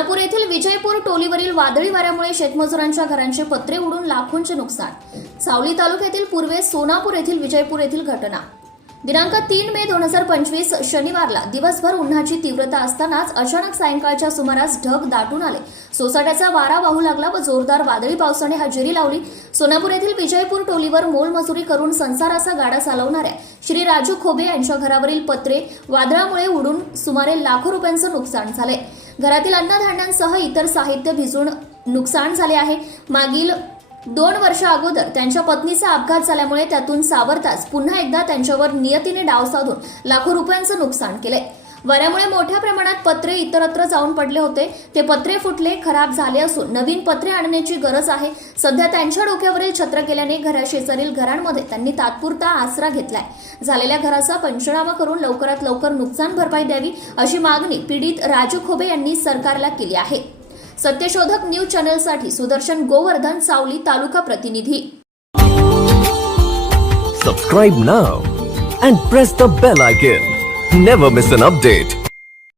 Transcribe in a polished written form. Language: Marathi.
सोनापूर येथील विजयपूर टोलीवरील वादळी वाऱ्यामुळे शेतमजुरांच्या घरांचे पत्रे उडून लाखोंचे नुकसान। सावली तालुक्यातील पूर्वेस सोनापूर येथील विजयपूर येथील घटना। दिनांक 3 मे 2025 शनिवारला दिवसभर उन्हाची तीव्रता असतानाच अचानक सायंकाळच्या सुमारास ढग दाटून आले। सोसाट्याचा वारा वाहू लागला व जोरदार वादळी पावसाने हजेरी लावली। सोनापूर येथील विजयपूर टोलीवर मोलमजुरी करून संसाराचा गाडा चालवणाऱ्या श्री राजू खोबे यांच्या घरावरील पत्रे वादळामुळे उडून सुमारे लाखो रुपयांचे नुकसान झाले। घरातील अन्नधान्यांसह इतर साहित्य भिजून नुकसान झाले आहे। मागील 2 वर्ष अगोदर त्यांच्या पत्नीचा अपघात झाल्यामुळे त्यातून सावरताच पुन्हा एकदा त्यांच्यावर नियतीने डाव साधून लाखो रुपयांचे नुकसान केले। वाऱ्यामुळे मोठ्या प्रमाणात पत्रे इतरत्र जाऊन पडले होते। ते पत्रे फुटले, खराब झाले असून नवीन पत्रे आणण्याची गरज आहे। सध्या त्यांच्या डोक्यावरील छत्र केल्याने घराशेजारील घरांमध्ये त्यांनी तात्पुरता आसरा घेतलाय। झालेल्या घराचा पंचनामा करून लवकरात लवकर नुकसान भरपाई द्यावी अशी मागणी पीडित राजू खोबे यांनी सरकारला केली आहे। सत्यशोधक न्यूज चॅनलसाठी सुदर्शन गोवर्धन, सावली तालुका प्रतिनिधी। Subscribe now and press the bell icon. Never miss an update.